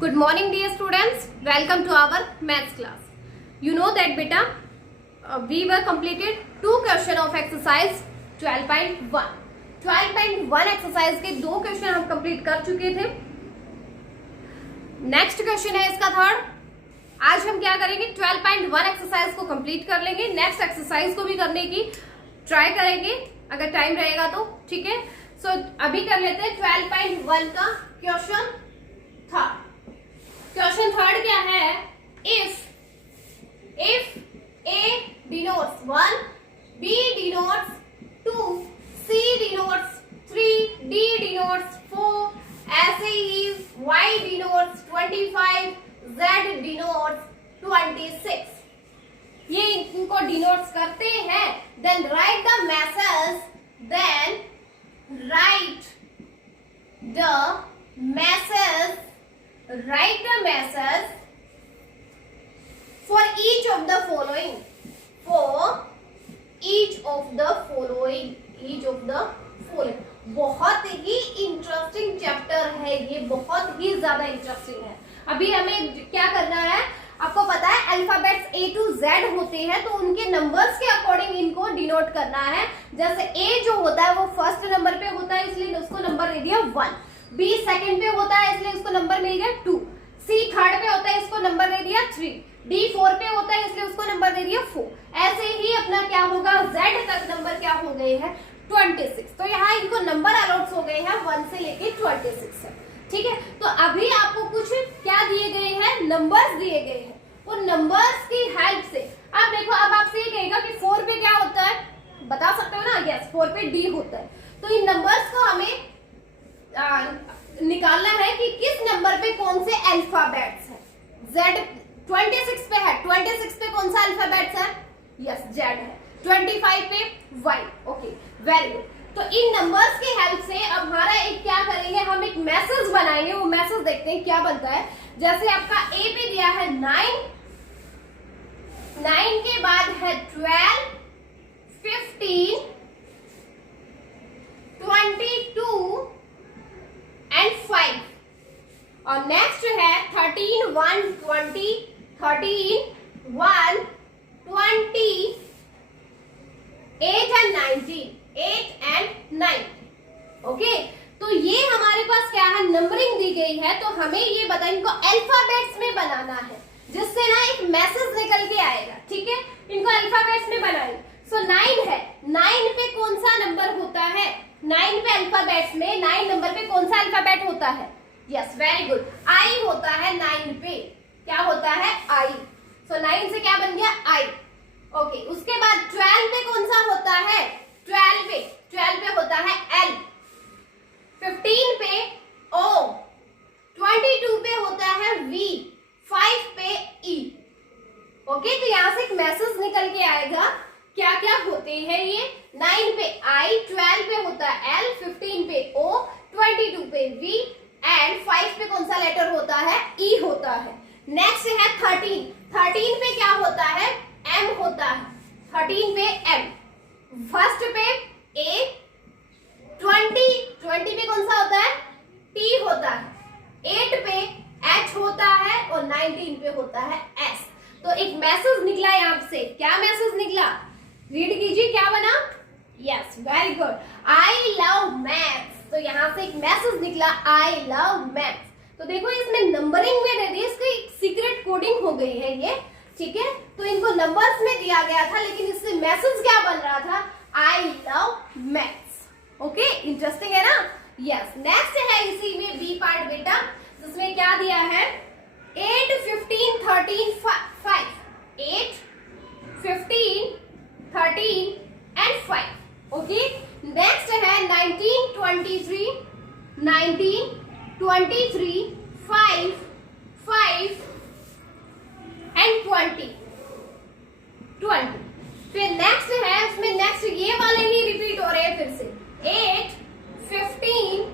Good morning dear students, welcome to our maths class. You know that beta, we were completed two question of exercise 12.1. 12.1 exercise के दो question हम complete कर चुके थे. Next question है इसका third. आज हम क्या करेंगे 12.1 एक्सरसाइज को कंप्लीट कर लेंगे. नेक्स्ट एक्सरसाइज को भी करने की ट्राई करेंगे अगर टाइम रहेगा तो. ठीक है, सो अभी कर लेते हैं 12.1 का क्वेश्चन थर्ड. क्वेश्चन थर्ड क्या है? If A denotes 1, B denotes 2, C denotes 3, D denotes 4, ऐसे ही Y denotes 25, Z denotes 26. ये इनको डिनोट्स करते हैं. Then write the masses. Write the masses for each of the following. बहुत ही इंटरेस्टिंग चैप्टर है ये, बहुत ही ज्यादा इंटरेस्टिंग है. अभी हमें क्या करना है, आपको पता है अल्फाबेट्स A to Z होते हैं, तो उनके नंबर्स के अकॉर्डिंग इनको डिनोट करना है. जैसे A जो होता है वो फर्स्ट नंबर पे होता है, इसलिए उसको नंबर दे दिया 1. B सेकंड पे होता है, इसलिए उसको नंबर मिल गया 2. C थर्ड पे होता है, इसको नंबर दे दिया 3. D 4 पे होता है, इसलिए उसको नंबर दे दिया 4. ऐसे ही अपना क्या होगा, Z तक नंबर क्या हो गए हैं 26. तो यहाँ इनको नंबर अलॉट हो गए हैं 1 से लेके 26 है. ठीक है, तो अभी आपको कुछ क्या दिए गए हैं, नंबर्स दिए गए हैं. उन नंबर्स की हेल्प से आप देखो, अब आपसे ये कहेगा कि 4 पे क्या होता है, बता सकते हो ना. यस, 4 पे D होता है. तो इन नंबर्स को हमें निकालना है कि किस नंबर पे कौन से अल्फाबेट्स है. Z 26 पे है, 26 पे कौन सा अल्फाबेट्स है, यस Z है. 25 पे Y. Okay, very good. तो इन नंबर्स की हेल्प से अब हमारा एक क्या करेंगे, हम एक मैसेज बनाएंगे. वो मैसेज देखते हैं क्या बनता है. जैसे आपका A पे दिया है 9, 9 के बाद है 12, 15, 22 एंड 5. और नेक्स्ट है 13, 1, 20, 13, 1, 20, 8 एंड 19, 8 एंड 9. ओके, तो ये हमारे पास क्या है, नंबरिंग दी गई है. तो हमें ये बताएं, इनको अल्फाबेट्स में बनाना है, जिससे ना एक मैसेज निकल के आएगा. ठीक है, इनको अल्फाबेट्स में बनाएंगे. सो 9 है, 9 पे कौन सा नंबर होता है, 9 पे अल्फाबेट्स में 9 नंबर पे कौन सा अल्फाबेट होता है, यस वेरी गुड, आई होता है 9 पे. क्या होता है, आई. सो 9 से क्या बन गया, आई. ओके, उसके बाद 12 पे कौन सा होता है, 12 पे होता है एल. 15 पे ओ, 22 पे होता है वी, 5 पे ई. ओके, तो यहां से एक मैसेज निकल के आएगा क्या क्या होते हैं ये. 9 पे आई, 12 पे होता है एल, 15 पे ओ, 22 पे वी एंड 5 पे कौन सा लेटर होता है, ई होता है. नेक्स्ट है 13. 13 पे क्या होता है, एम होता है. 13 पे एम. फर्स्ट पे ए. 20 पे कौन सा होता है, टी होता है. 8 पे एच होता है और 19 पे होता है एस. तो एक मैसेज निकला यहाँ से. क्या मैसेज निकला, रीड कीजिए क्या बना. Yes very good, I love maths. तो यहाँ से एक मैसेज निकला, आई लव मैथ्स. तो देखो इसमें नंबरिंग में दे दी, इसकी सीक्रेट कोडिंग हो गई है ये. ठीक है, तो इनको नंबर्स में दिया गया था, लेकिन इससे मैसेज क्या बन रहा था, I love maths. Okay, interesting है ना. यस, नेक्स्ट है इसी में बी पार्ट बेटा, जिसमें क्या दिया है 8, 15, 13, 5. 8, 15, 13 एंड 5. ओके, नेक्स्ट है 19, 23, 19, 23, 5, 5 एंड 20. फिर नेक्स्ट है, उसमें नेक्स्ट ये वाले ही रिपीट हो रहे हैं फिर से. 8, 15,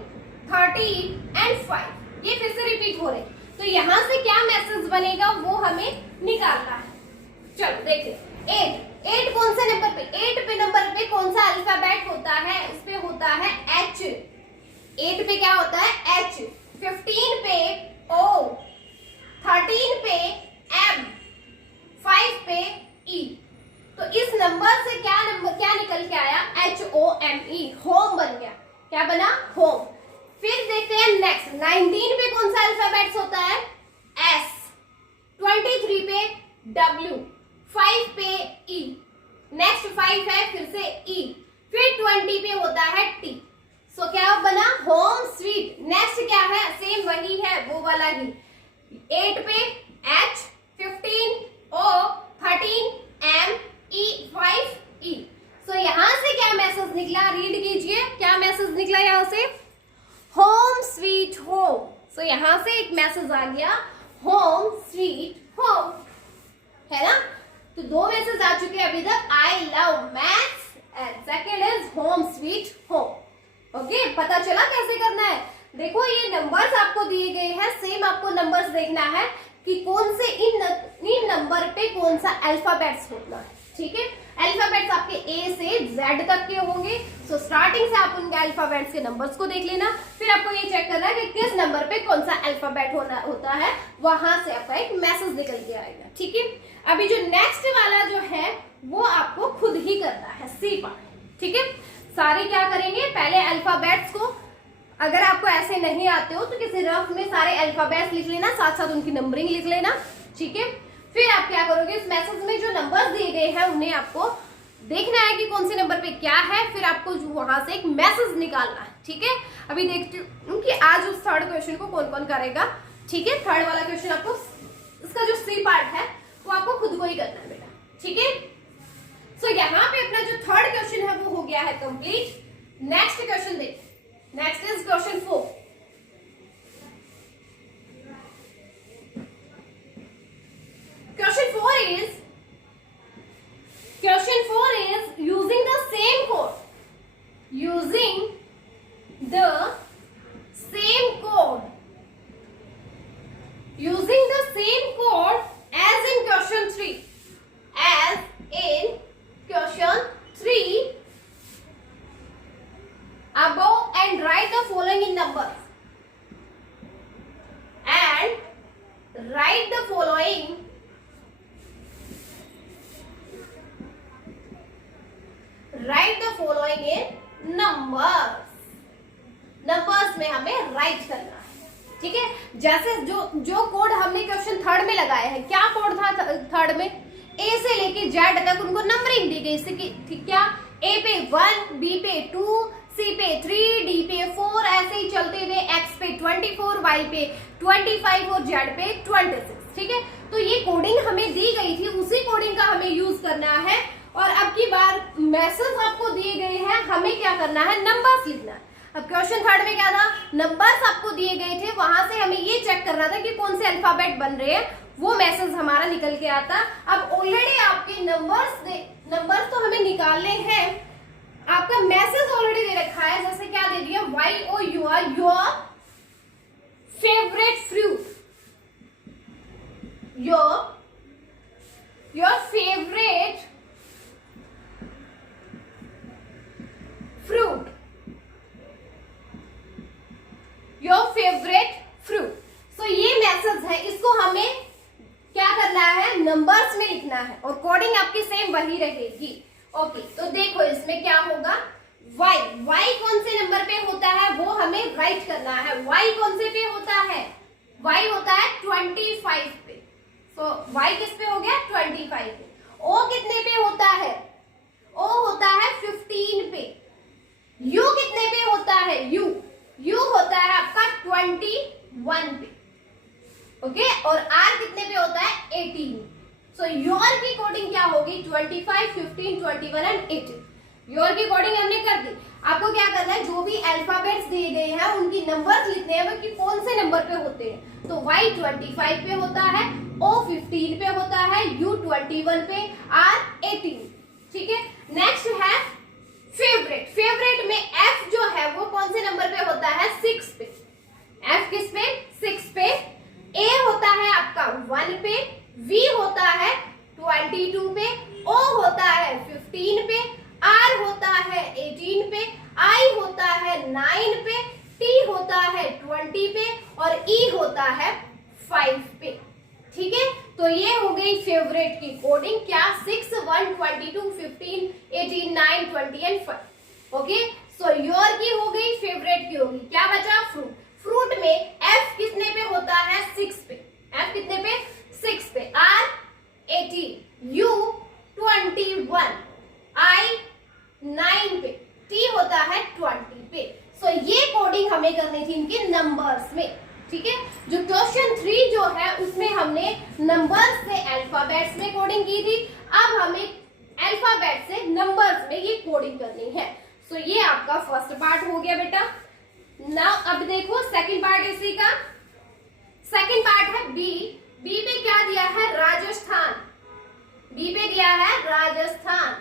13 एंड 5. ये फिर से रिपीट हो रहे हैं. तो यहां से क्या मैसेज बनेगा वो हमें निकालना है. चलो देखिए, 8 कौन सा नंबर पे, 8 पे नंबर पे कौन सा अल्फाबेट होता है, उस पे होता है एच. 8 पे क्या होता है, एच. 15 पे ओ, 13 पे M, 5 पे E। तो इस नंबर से क्या निकल के आया? HOME, होम बन गया। क्या बना? होम। फिर देखते हैं नेक्स्ट, 19 पे कौन सा अल्फाबेट्स होता है? S, 23 पे W, 5 पे E, नेक्स्ट 5 है फिर से E, फिर 20 पे होता है T। सो क्या बना? Home sweet. नेक्स्ट क्या है? सेम वही है, वो वाला ही। 8 पे H, 15 O, 13 M, E, 5 E। सो यहां से क्या मैसेज निकला? रीड कीजिए, क्या मैसेज निकला यहां से? Home sweet home. सो यहां से एक मैसेज आ गया, होम स्वीट होम, है ना? तो 2 मैसेज आ चुके हैं अभी तक, I love maths and second is home sweet home. Okay, पता चला कैसे करना है? देखो ये नंबर्स आपको दिए गए हैं, सेम आपको नंबर्स देखना है कि कौन से इन नंबर पे कौन सा अल्फाबेट्स होना है। ठीक है, अल्फाबेट्स आपके ए से जेड तक के होंगे। सो स्टार्टिंग से आप उनके अल्फाबेट्स के नंबर्स को देख लेना, फिर आपको ये चेक करना है कि किस नंबर पे कौन सा अल्फाबेट होता है, वहां से आपका एक मैसेज निकल के आएगा। ठीक है, अभी जो नेक्स्ट वाला जो है वो आपको खुद ही करना है, सी पार्ट। ठीक है, सारे क्या करेंगे? पहले अल्फाबेट्स को, अगर आपको ऐसे नहीं आते हो तो किसी रफ में सारे अल्फाबेट्स लिख लेना, साथ साथ उनकी नंबरिंग लिख लेना। ठीक है, फिर आप क्या करोगे? इस मैसेज में जो नंबर्स दिए गए हैं उन्हें आपको देखना है कि कौन से नंबर पे क्या है, फिर आपको वहां से एक मैसेज निकालना है। ठीक है, अभी देखती हूँ कि आज उस थर्ड क्वेश्चन को कौन कौन करेगा। ठीक है, थर्ड वाला क्वेश्चन आपको, इसका जो सी पार्ट है वो आपको खुद को ही करना है बेटा। ठीक है, सो यहाँ पे अपना जो थर्ड क्वेश्चन है वो हो गया है कंप्लीट। नेक्स्ट क्वेश्चन देखिए, next is question 4। Question 4 is using the same code. Using the same code. Using the same code as in question 3. As in question 3. Above and write the following in numbers. And write the following in numbers में हमें right करना है। ठीक है, जैसे जो code हमने question third में लगाया है, क्या कोड था थर्ड में? ए से लेके जेड तक उनको नंबरिंग दी गई। ठीक, क्या? ए पे 1, बी पे 2, सी पे 3, डी पे 4, ऐसे ही चलते हुए एक्स पे 24, वाई पे 25 और जेड पे 26। ठीक है, तो ये कोडिंग हमें दी गई थी, उसी कोडिंग का हमें यूज करना है। और अब की बार मैसेज आपको दिए गए हैं, हमें क्या करना है? नंबर्स लिखना है। अब क्वेश्चन थर्ड में क्या था? नंबर्स आपको दिए गए थे, वहां से हमें ये चेक करना था कि कौन से अल्फाबेट बन रहे हैं, वो मैसेज हमारा निकल के आता। अब ऑलरेडी आपके नंबर्स तो हमें निकालने हैं, आपका मैसेज ऑलरेडी दे रखा है। जैसे क्या दे दिया? YOUR your favourite fruit, your favourite fruit, your favourite fruit. So ये मैसेज है, इसको हमें क्या करना है? नंबर्स में लिखना है और कोडिंग आपकी सेम वही रहेगी। ओके, तो देखो इसमें क्या होगा? y कौन से नंबर पे होता है वो हमें राइट करना है। y कौन से पे होता है? y होता है 25 पे। सो y किस पे हो गया? 25 पे। o कितने पे होता है? o होता है 15 पे। u कितने पे होता है? u होता है आपका 21 पे। ओके, और r कितने पे होता है? 18। सो योर की कोडिंग क्या होगी? 25, 15, 21 एंड 18। योर की कोडिंग हमने कर दी। आपको क्या करना है? जो भी अल्फाबेट्स दिए गए हैं उनकी नंबर्स लिखने हैं, वो कि कौन से नंबर पे होते हैं। तो y 25 पे होता है, o 15 पे होता है, u 21 पे, r 18। ठीक है, नेक्स्ट है फेवरेट। फेवरेट में f जो है वो कौन से नंबर पे होता है? 6 पे। f किस पे? 6 पे। a होता है आपका 1 पे, v होता है 22 पे, o होता है 15 पे, r होता है 18 पे, i होता है 9 पे, t होता है 20 पे और e होता है 5 पे। ठीक है, तो ये हो गई फेवरेट की कोडिंग, क्या 6, 1, 22, 15, 18, 9, 20 एंड 5। ओके, सो योर की हो गई, फेवरेट की होगी, क्या बचा फ्रूट। फ्रूट में एफ कितने पे होता है 6 पे, एफ कितने पे 6 पे, आर 18, यू 21, आई 9 पे, टी होता है 20 पे। सो ये कोडिंग हमें करनी थी इनके नंबर्स में, ठीक है। जो क्वेश्चन 3 जो है उसमें हमने नंबर्स से अल्फाबेट्स में कोडिंग की थी, अब हमें अल्फाबेट से नंबर्स में ये कोडिंग करनी है। सो ये आपका फर्स्ट पार्ट हो गया बेटा। नाउ अब देखो सेकंड पार्ट इसी का, सेकंड पार्ट है बी। बी पे क्या दिया है, राजस्थान, बी पे दिया है राजस्थान,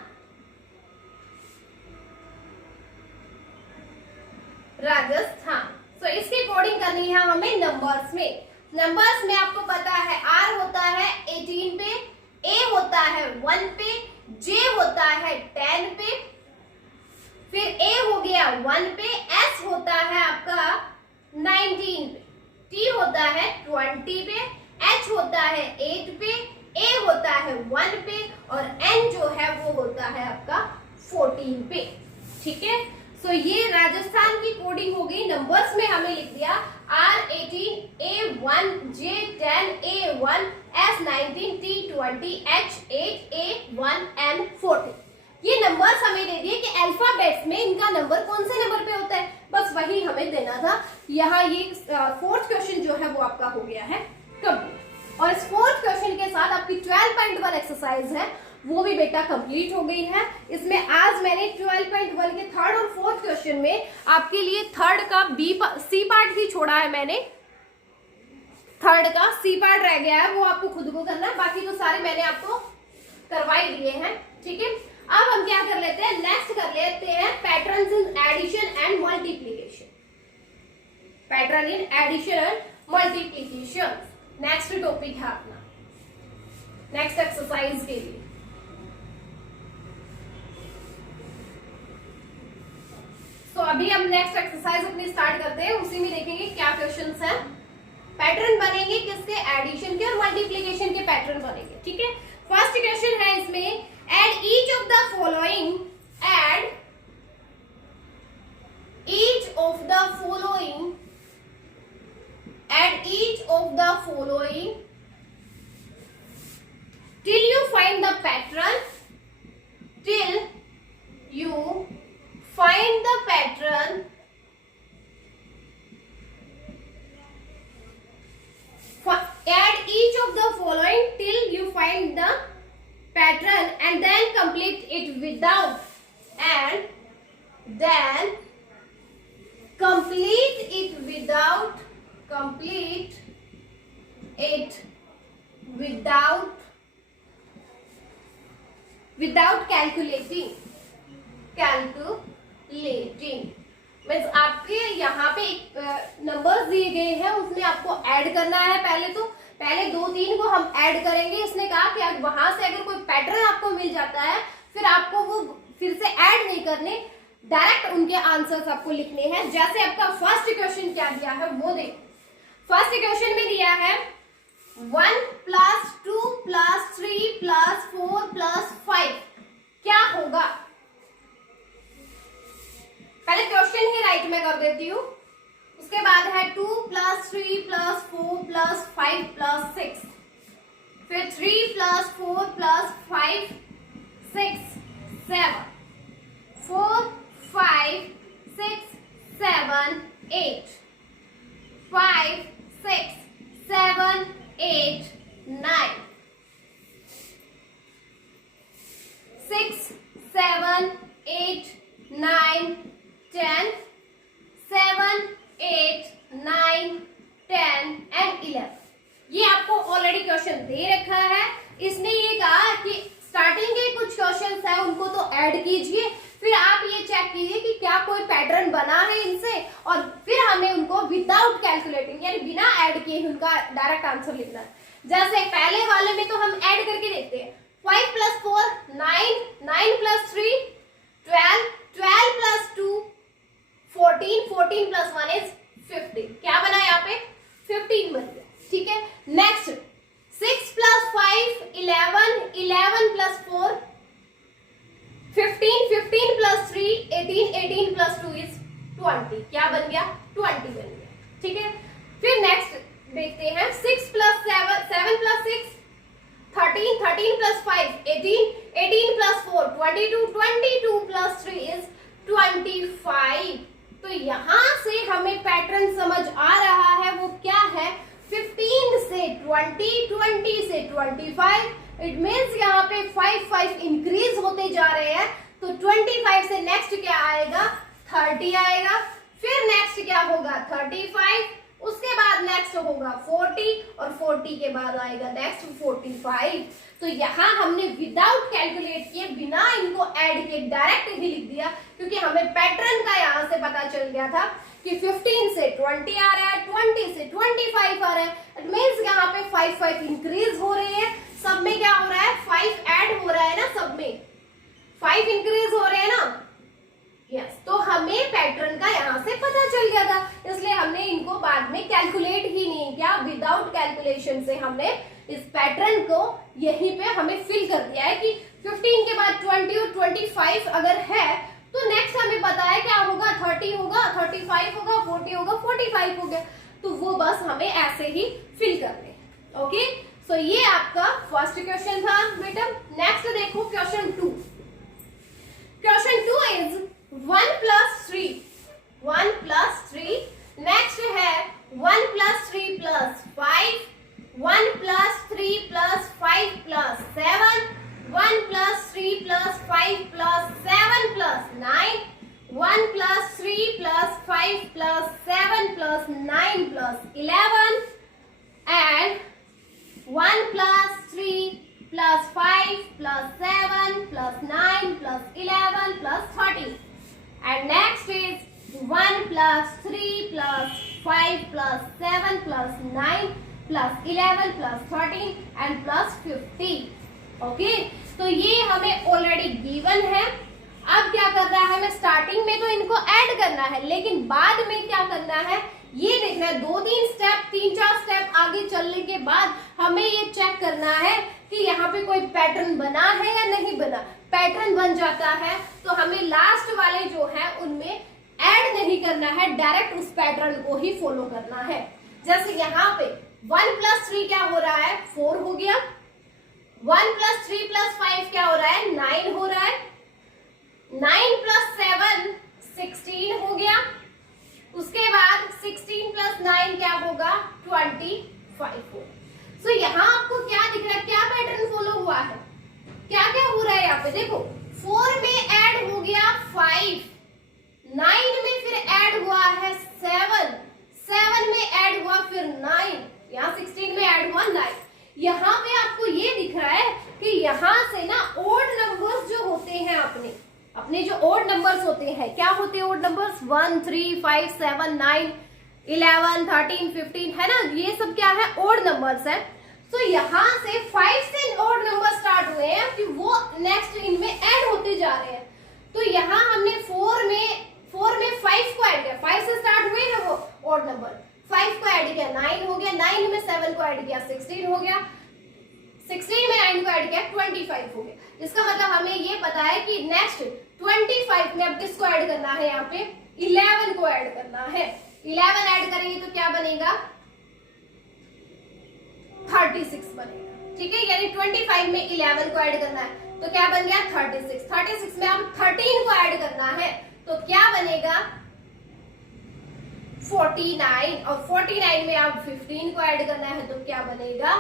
राजस्थान। सो इसकी कोडिंग करनी है हमें नंबर्स में। नंबर्स में आपको पता है आर होता है 18 पे, ए होता है 1 पे, जे होता है 10 पे, फिर ए हो गया 1 पे, एस होता है आपका 19 पे, टी होता है 20 पे, एच होता है 8 पे, ए होता है 1 पे और एन जो है वो होता है आपका 14 पे, ठीक है। सो ये राजस्थान की कोडिंग हो गई। नंबर्स में हमें लिख दिया R18, A1, J10, A1, S19, T20, H8, A1, N14। ये नंबर्स हमें दे दिए कि अल्फाबेट्स में इनका नंबर कौन से नंबर पे होता है, बस वही हमें देना था। यहाँ ये फोर्थ क्वेश्चन जो है वो आपका हो गया है कंप्लीट, और इस फोर्थ क्वेश्चन के साथ आपकी 12.1 एक्सरसाइज है वो भी बेटा कंप्लीट हो गई है। इसमें आज मैंने 12.1 के थर्ड और फोर्थ क्वेश्चन में आपके लिए थर्ड का सी पार्ट ही छोड़ा है मैंने, थर्ड का सी पार्ट रह गया है, वो आपको खुद को करना है, बाकी तो सारे मैंने आपको करवाई दिए हैं, ठीक है। अब हम क्या कर लेते हैं, नेक्स्ट कर लेते हैं patterns in addition and multiplication, pattern in addition and multiplication next topic है अपना, नेक्स्ट एक्सरसाइज के लिए। तो अभी हम नेक्स्ट एक्सरसाइज अपनी स्टार्ट करते हैं, उसी में देखेंगे क्या क्वेश्चंस हैं। पैटर्न बनेंगे किसके, एडिशन के और मल्टीप्लिकेशन के पैटर्न बनेंगे, ठीक है। फर्स्ट क्वेश्चन है इसमें, add each of the following, add each of the following, add each of the following till you find the pattern, till you find the pattern, add each of the following till you find the pattern and then complete it without, and then complete it without, complete it without calculating, means आपके यहाँ पे numbers दिए गए हैं, उसमें आपको add करना है। पहले 2-3 को हम ऐड करेंगे। इसने कहा कि वहां से अगर कोई पैटर्न आपको मिल जाता है फिर आपको वो फिर से ऐड नहीं करने, डायरेक्ट उनके आंसर्स आपको लिखने हैं। जैसे आपका फर्स्ट क्वेश्चन क्या दिया है वो देख, फर्स्ट क्वेश्चन में दिया है 1 + 2 + 3 + 4 + 5 क्या होगा। पहले क्वेश्चन ही राइट में कर देती हूँ, उसके बाद है 2 + 3 + 4 + 5 + 6, फिर 3 + 4 + 5 6 7 4 5 6 7 8 5 6 7 8 9 6 7 8 9 10 7 8 9 10 एंड 11। ये आपको ऑलरेडी क्वेश्चन दे रखा है। इसने ये कहा कि स्टार्टिंग के कुछ क्वेश्चंस है उनको तो ऐड कीजिए, फिर आप ये चेक कीजिए कि क्या कोई पैटर्न बना है इनसे, और फिर हमें उनको विदाउट कैलकुलेटिंग यानी बिना ऐड किए उनका डायरेक्ट आंसर लिखना है। जैसे पहले वाले में तो हम ऐड करके देखते हैं, 5 + 4 9, 9 + 3 12, 12 + 2 14, 14 + 1 is 15। क्या बना यहाँ पे 15 बन गया, ठीक है। Next 6 plus 5 11, 11 plus 4 15, 15 plus 3 18, 18 plus 2 is 20. क्या बन गया? 20 बन गया. ठीक है. फिर नेक्स्ट देखते हैं 6 plus 7, 7 plus 6 13, 13 plus 5 18, 18 plus 4 22, 22 plus 3 is 25. तो यहाँ से हमें पैटर्न समझ आ रहा है. वो क्या है? 15 से 20, 20 से 25. इट मीन्स यहाँ पे 5 इंक्रीज होते जा रहे हैं. तो 25 से नेक्स्ट क्या आएगा? 30 आएगा. फिर नेक्स्ट क्या होगा? 35. उसके बाद नेक्स्ट होगा 40 और 40 के बाद आएगा नेक्स्ट 45. तो यहाँ हमने विदाउट कैलकुलेट किए, बिना इनको ऐड किए डायरेक्ट ही लिख दिया, क्योंकि हमें पैटर्न का यहाँ से पता चल गया था कि 15 से 20 आ रहा है, 20 से 25 आ रहा है. इट मीन्स यहाँ पे 5 इंक्रीज हो रही है. सब में क्या हो रहा है? 5 ऐड हो रहा है ना, सब में 5 इंक्रीज हो रहे हैं ना. यस. तो हमें पैटर्न का यहाँ से पता चल गया था, इसलिए हमने इनको बाद में कैलकुलेट ही नहीं किया. विदाउट कैलकुलेशन से हमने इस पैटर्न को यहीं पे हमें फिल कर दिया है कि 15 के बाद 20 और 25 अगर है तो नेक्स्ट हमें पता है क्या होगा? 30 होगा, 35 होगा, 40 होगा, 45 हो गया. तो वो बस हमें ऐसे ही फिल करने हैं. ओके. सो ये आपका फर्स्ट क्वेश्चन था बेटा. नेक्स्ट देखो question 2. Question 2 is 1 plus 3. 1 plus 3. Next है 1 plus 3 plus 5. 1 plus 3 plus 5 plus 7. 1 plus 3 plus 5 plus 7 plus 9. 1 plus 3 plus 5 plus 7 plus 9 plus 11. And 1 plus 3 plus 5 plus 7 plus 9 plus 11 plus 13. And next is 1 plus 3 plus 5 plus 7 plus 9 plus 11 plus 13 and plus 50. Okay. तो ये हमें already given है. अब क्या करना है? हमें starting में तो इनको ऐड करना है, लेकिन बाद में क्या करना है ये देखना है. 2-3 स्टेप, 3-4 स्टेप आगे चलने के बाद हमें ये चेक करना है कि यहाँ पे कोई पैटर्न बना है या नहीं बना. पैटर्न बन जाता है तो हमें लास्ट वाले जो है उनमें ऐड नहीं करना है, डायरेक्ट उस पैटर्न को ही फॉलो करना है. जैसे यहाँ पे 1 plus 3 क्या हो रहा है? 4 हो गया. 1 plus 3 plus 5 क्या हो रहा है? 9 हो रहा है. 9 plus 7 16 हो गया. उसके बाद 16 plus 9 क्या होगा? 25 होगा. सो यहाँ आपको क्या दिख रहा है? क्या पैटर्न फॉलो हुआ है? क्या क्या हो रहा है यहाँ पे? देखो 4 में ऐड हो गया 5. 9 में फिर ऐड हुआ है 7. 7 में ऐड हुआ फिर 9. यहाँ 16 में ऐड हुआ 9. यहाँ पे आपको ये दिख रहा है कि यहाँ से ना ओड नंबर्स जो होते हैं अपने जो ओड नंबर्स होते हैं, क्या होते हैं ओड नंबर्स? 1 3 5 7 9 11 13 15 है ना. ये सब क्या है? ओड नंबर्स है. तो यहाँ से 5 से ओड नंबर स्टार्ट हुए हैं कि वो नेक्स्ट इनमें ऐड होते जा रहे हैं. तो यहाँ हमने 4 में 5 को ऐड किया. 5 से स्टार्ट हुए ना वो ओड नंबर. 5 को ऐड किया 9 हो गया. 9 में 7 को ऐड किया 16 हो गया. 16 में 9 को ऐड किया 25 हो गया. इसका मतलब हमें ये पता है कि नेक्स्ट 25 में अब किसको ऐड करना है? यहाँ पे 11 को ऐड करना है. 11 ऐड करेंगे तो क्या बनेगा? 36 बनेगा. ठीक है. यानी 25 में 11 को ऐड करना है तो क्या बन गया? 36. 36 में अब 13 को ऐड करना है तो क्या बनेगा? 49. और 49 में अब 15 को ऐड करना है तो क्या बनेगा?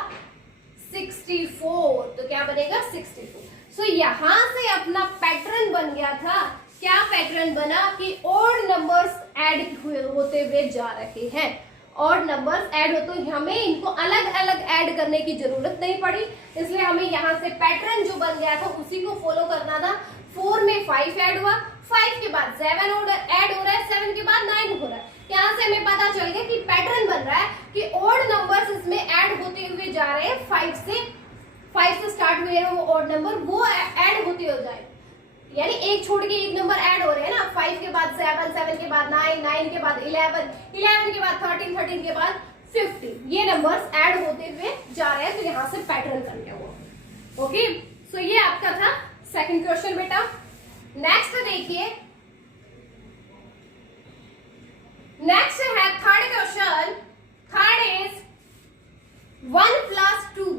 64. तो क्या बनेगा? 64. सो यहाँ से अपना पैटर्न बन गया था. क्या पैटर्न बना कि ऑड नंबर्स ऐड होते हुए जा रहे हैं. ऑड नंबर्स ऐड हो तो हमें इनको अलग अलग ऐड करने की जरूरत नहीं पड़ी, इसलिए हमें यहाँ से पैटर्न जो बन गया था उसी को फॉलो करना था. 4 में 5 ऐड हुआ. 5 के बाद 7 ऐड हो रहा है. 7 के बाद 9 हो रहा है. यहाँ से हमें पता चल गया कि पैटर्न बन रहा है कि ऑड नंबर्स इसमें ऐड होते हुए जा रहे हैं. 5 से स्टार्ट हुए हैं वो ऑड नंबर, वो ऐड होते हो जाए. यानी एक छोड़ के एक नंबर ऐड हो रहे हैं ना. 5 के बाद 7, 7 के बाद 9, 9 के बाद 11, 11 के बाद 13, 13 के बाद 15। ये नंबर्स ऐड होते हुए जा रहे हैं, तो यहां से पैटर्न करने वो। ओके, सो ये आपका था सेकंड क्वेश्चन बेटा। नेक्स्ट देखिए, नेक्स्ट है third question. Third is 1 plus 2,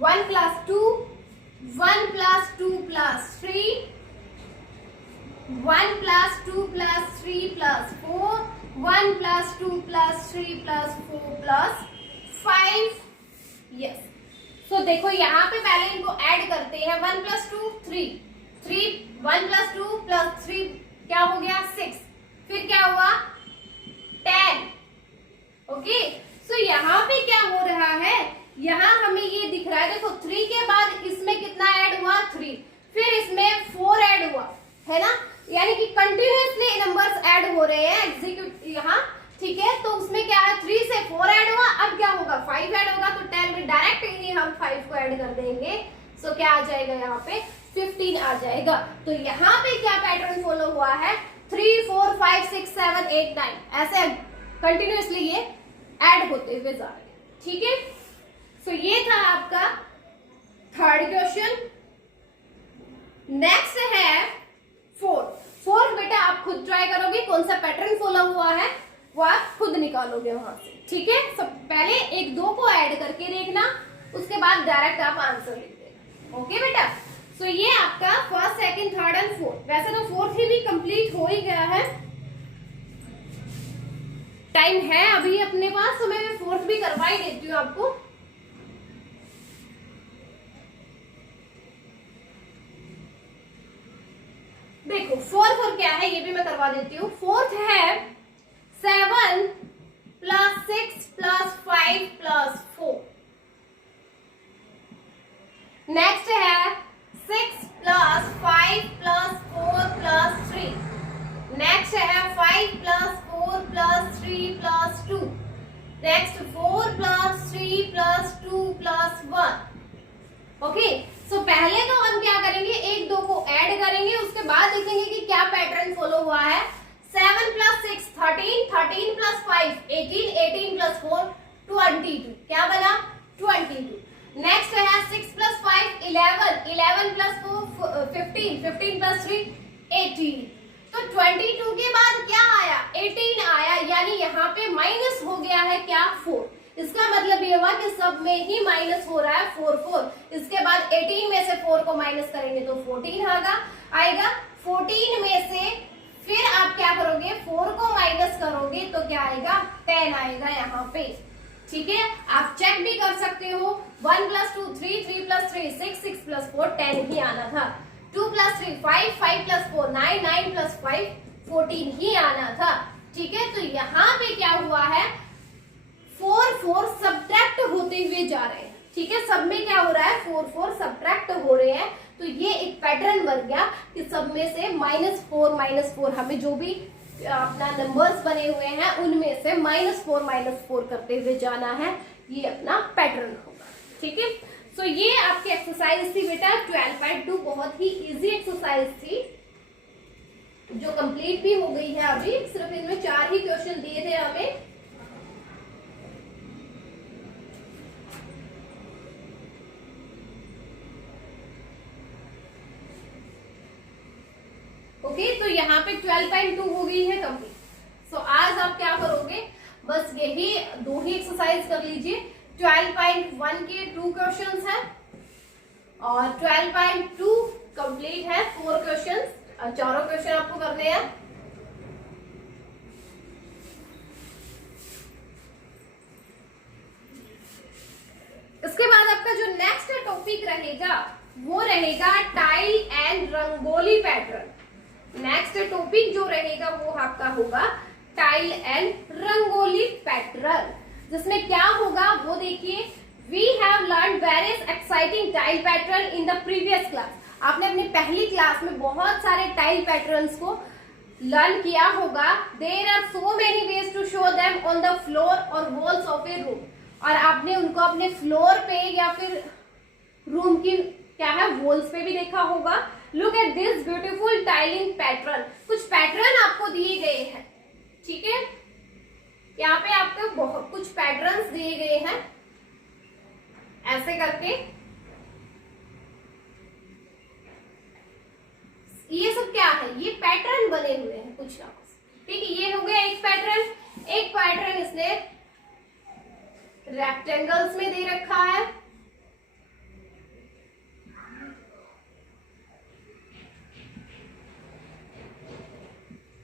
1 plus 2, 1 plus 2 plus 3, 1 plus 2 plus 3 plus 4, 1 plus 2 plus 3 plus 4 plus 5। Yes, सो देखो यहाँ पे पहले इनको ऐड करते हैं। 1 plus 2 3, 1 plus 2 plus 3 क्या हो गया 6, फिर क्या हुआ 10। ओके, सो यहाँ पे क्या हो रहा है, यहाँ हमें ये दिख रहा है, देखो 3 के बाद इसमें कितना ऐड हुआ 3, फिर इसमें 4 ऐड हुआ है ना, यानी कि कंटिन्यूअसली नंबर्स ऐड हो रहे हैं एग्जीक्यूट यहाँ। ठीक है, तो उसमें क्या है 3 से 4 ऐड हुआ, अब क्या होगा 5 ऐड होगा, तो 10 में डायरेक्ट ही हम 5 को ऐड कर देंगे। सो क्या आ जाएगा यहाँ पे 15 आ जाएगा। तो यहाँ पे क्या पैटर्न फॉलो हुआ है, 3 4 5 6 7 8 9 ऐसे कंटिन्यूअसली ये ऐड होते हुए जा रहे हैं। ठीक है, सो ये था आपका थर्ड क्वेश्चन। नेक्स्ट है फोर्थ बेटा आप खुद ट्राई करोगे, कौन सा पैटर्न फॉलो हुआ है वो आप खुद निकालोगे वहां से। ठीक है, सब पहले 1 2 को ऐड करके देखना, उसके बाद डायरेक्ट आप आंसर लिख देना। ओके बेटा, सो ये आपका first second third and fourth. वैसे तो फोर्थ ही भी कंप्लीट हो ही गया है, टाइम है अभी अपने पास, तो मैं फोर्थ भी करवा ही देती हूँ आपको। देखो फोर्थ क्या है ये भी मैं करवा देती हूँ। फोर्थ है 7 plus 6 plus 5 plus 4। नेक्स्ट है 6 plus 5 plus 4 plus 3। नेक्स्ट है 5 plus 4 plus 3 plus 2। Next 4 plus 3 plus 2 plus 1। Okay, so पहले तो हम क्या करेंगे 1 2 को ऐड करेंगे, उसके बाद देखेंगे कि क्या पैटर्न फॉलो हुआ है। 7 plus 6 13, 13 plus 5 18, 18 plus 4 22। क्या बना 22। नेक्स्ट है 6 plus 5 11, 11 plus 4 15, 15 plus 3 18। तो 22 के बाद क्या आया 18 आया, यानी यहाँ पे माइनस हो गया है क्या 4। इसका मतलब ये हुआ कि सब में ही माइनस हो रहा है 4 4। इसके बाद 18 में से 4 को माइनस करेंगे तो 14 आएगा। 14 में से फिर आप क्या करोगे 4 को माइनस करोगे तो क्या आएगा 10 आएगा यहाँ पे। ठीक है, आप चेक भी कर सकते हो। 1 plus 2 3, 3 plus 3 6, 6 plus 4 10 ही आना था। 2 plus 3 5, 5 plus 4 9, 9 plus 5 14 ही आना था। ठीक है, तो यहाँ पे क्या हुआ है 4 4 सब्ट्रैक्ट होते हुए जा रहे हैं। ठीक है, सब में क्या हो रहा है 4 4 सब्ट्रैक्ट हो रहे हैं, तो ये एक पैटर्न बन गया कि सब में से -4 हमें जो भी अपना नंबर्स बने हुए हैं उनमें से -4 करते हुए जाना है, ये अपना पैटर्न होगा। ठीक है, सो ये आपकी एक्सरसाइज थी बेटा 12.2। बहुत ही इजी एक्सरसाइज थी जो कंप्लीट भी हो गई है अभी। सिर्फ इनमें 4 ही क्वेश्चन दिए थे हमें। ओके, तो यहाँ पे 12.2 हो गई है कंप्लीट। सो आज आप क्या करोगे, बस यही 2 ही एक्सरसाइज कर लीजिए। 12.1 के 2 क्वेश्चंस हैं और 12.2 कंप्लीट है 4 क्वेश्चंस, और 4 क्वेश्चन आपको करने हैं। इसके बाद आपका जो नेक्स्ट टॉपिक रहेगा वो रहेगा tile and rangoli pattern. Next topic जो रहेगा वो आपका होगा टाइल एंड रंगोली पैटर्न, जिसमें क्या होगा वो देखिए। We have learn various exciting tile pattern in the previous class. आपने अपनी पहली क्लास में बहुत सारे टाइल पैटर्न्स को लर्न किया होगा। There are so many ways to show them on the floor और वॉल्स ऑफ ए रूम, और आपने उनको अपने फ्लोर पे या फिर रूम की क्या है वॉल्स पे भी देखा होगा। Look at this beautiful tiling pattern. कुछ पैटर्न आपको दिए गए हैं, ठीक है। यहाँ पे आपको बहुत कुछ पैटर्न्स दिए गए हैं ऐसे करके। ये सब क्या है, ये पैटर्न बने हुए हैं कुछ ना कुछ, ठीक है। ये हो गया एक पैटर्न। एक पैटर्न इसने रेक्टेंगल्स में दे रखा है,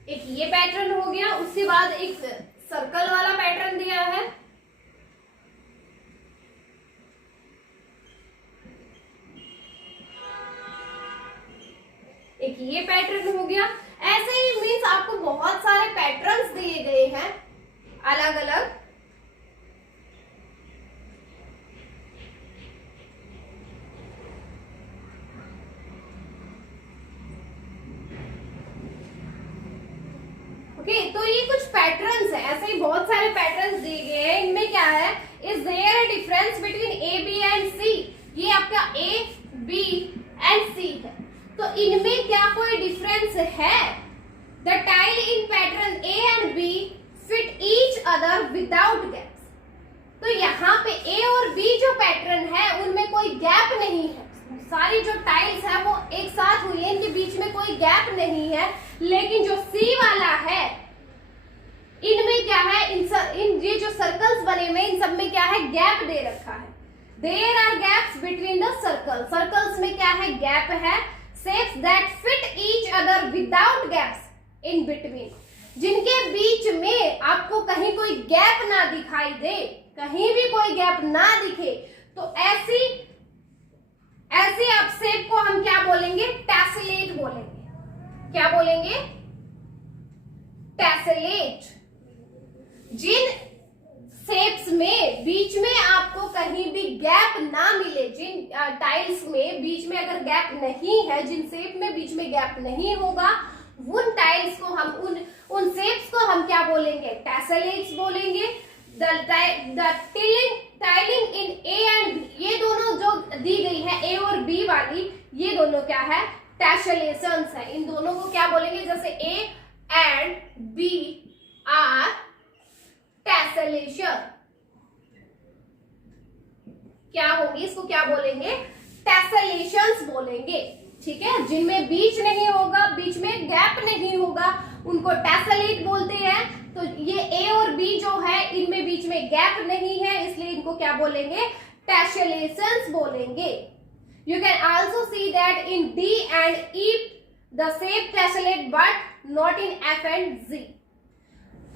एक ये पैटर्न हो गया। उसके बाद एक सर्कल वाला पैटर्न दिया है, एक ये पैटर्न हो गया। ऐसे ही मीन्स आपको बहुत सारे पैटर्न्स दिए गए हैं अलग अलग। ओके, तो ये कुछ पैटर्न्स है, ऐसे ही बहुत सारे पैटर्न्स दिए गए हैं। इनमें क्या है, is there a difference between A B and C. ये आपका ए बी एंड सी है, तो इनमें क्या कोई डिफरेंस है? The tile in pattern A and B fit each other without gaps. तो यहाँ पे ए और बी जो पैटर्न है उनमें कोई गैप नहीं है, सारी जो टाइल्स है वो एक साथ हुई है, इनके बीच में कोई गैप नहीं है। लेकिन जो सी वाला है इनमें क्या है, इन ये जो सर्कल्स बने हुए इन सब में क्या है, गैप दे रखा है। There are gaps between the circle, circles में क्या है, गैप है। Shapes that fit each other without gaps in between, जिनके बीच में आपको कहीं कोई गैप ना दिखाई दे, कहीं भी कोई गैप ना दिखे, तो ऐसी आप शेप को हम क्या बोलेंगे, टेसलेट बोलेंगे। क्या बोलेंगे, टेसलेट। जिन शेप्स में बीच में आपको कहीं भी गैप ना मिले, जिन टाइल्स में बीच में अगर गैप नहीं है, जिन शेप में बीच में गैप नहीं होगा, उन टाइल्स को हम उन शेप्स को हम क्या बोलेंगे, टेसलेट्स बोलेंगे। Tiling in A and B, ये दोनों जो दी गई है ए और बी वाली, ये दोनों क्या है, टेसलेशंस है। इन दोनों को क्या बोलेंगे, जैसे ए एंड बी आर टेसलेशन, क्या होगी, इसको क्या बोलेंगे, टेसलेशंस बोलेंगे, ठीक है। जिनमें बीच नहीं होगा, बीच में गैप नहीं होगा, उनको टेसलेट बोलते हैं। तो ये ए और बी जो है इनमें बीच में गैप नहीं है, इसलिए इनको क्या बोलेंगे, टेसलेशंस बोलेंगे। You can also see that in D and E the same tessellate but not in F and G.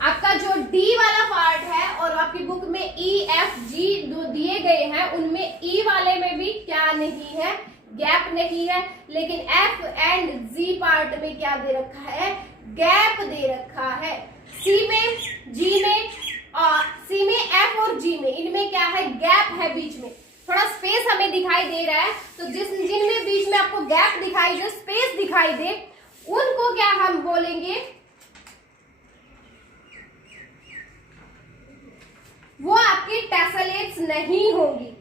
आपका जो डी वाला पार्ट है और आपकी बुक में ई एफ जी जो दिए गए हैं उनमें ई वाले में भी क्या नहीं है, गैप नहीं है। लेकिन एफ एंड जी पार्ट में क्या दे रखा है, गैप दे रखा है। सी में, जी में, सी में, एफ और जी में, इनमें क्या है, गैप है, बीच में थोड़ा स्पेस हमें दिखाई दे रहा है। तो जिनमें बीच में आपको गैप दिखाई दे, स्पेस दिखाई दे, उनको क्या हम बोलेंगे, वो आपके टेसलेट्स नहीं होंगी,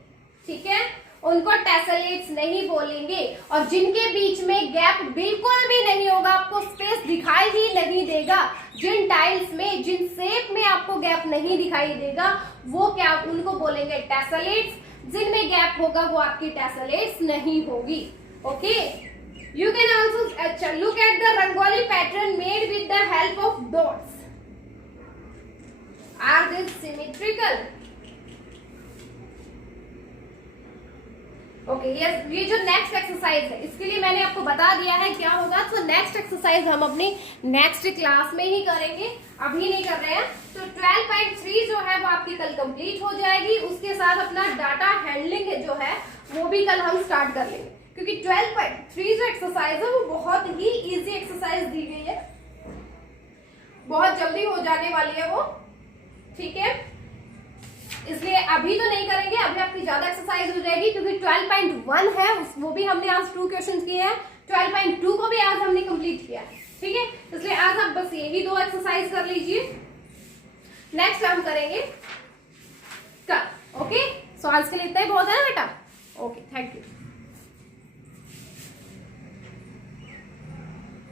ठीक है, उनको टेसलेट्स नहीं बोलेंगे। और जिनके बीच में गैप बिल्कुल भी नहीं होगा, आपको स्पेस दिखाई ही नहीं देगा, जिन टाइल्स में, जिन शेप में आपको गैप नहीं दिखाई देगा, वो क्या, उनको बोलेंगे टेसलेट्स। जिनमें गैप होगा वो आपकी टेसलेट्स नहीं होगी। Okay, you can also look at the rangoli pattern made with the help of dots. Are they symmetrical? Okay, ये जो नेक्स्ट एक्सरसाइज है इसके लिए मैंने आपको बता दिया है क्या होगा। तो नेक्स्ट एक्सरसाइज हम अपनी नेक्स्ट क्लास में ही करेंगे, अभी नहीं कर रहे हैं। तो 12.3 जो है वो आपकी कल कंप्लीट हो जाएगी। उसके साथ अपना डाटा हैंडलिंग जो है वो भी कल हम स्टार्ट कर लेंगे, क्योंकि 12.3 जो एक्सरसाइज है वो बहुत ही इजी एक्सरसाइज दी गई है, बहुत जल्दी हो जाने वाली है वो, ठीक है। इसलिए अभी तो नहीं करेंगे, अभी आपकी ज्यादा एक्सरसाइज हो जाएगी, क्योंकि 12.1 है वो भी हमने आज 2 क्वेश्चंस किए हैं, 12.2 को भी आज हमने कंप्लीट किया है, ठीक है। इसलिए आज आप बस यही 2 एक्सरसाइज कर लीजिए, नेक्स्ट हम करेंगे कल। ओके, सो आज के लिए इतना ही बहुत है ना बेटा। Okay, thank you.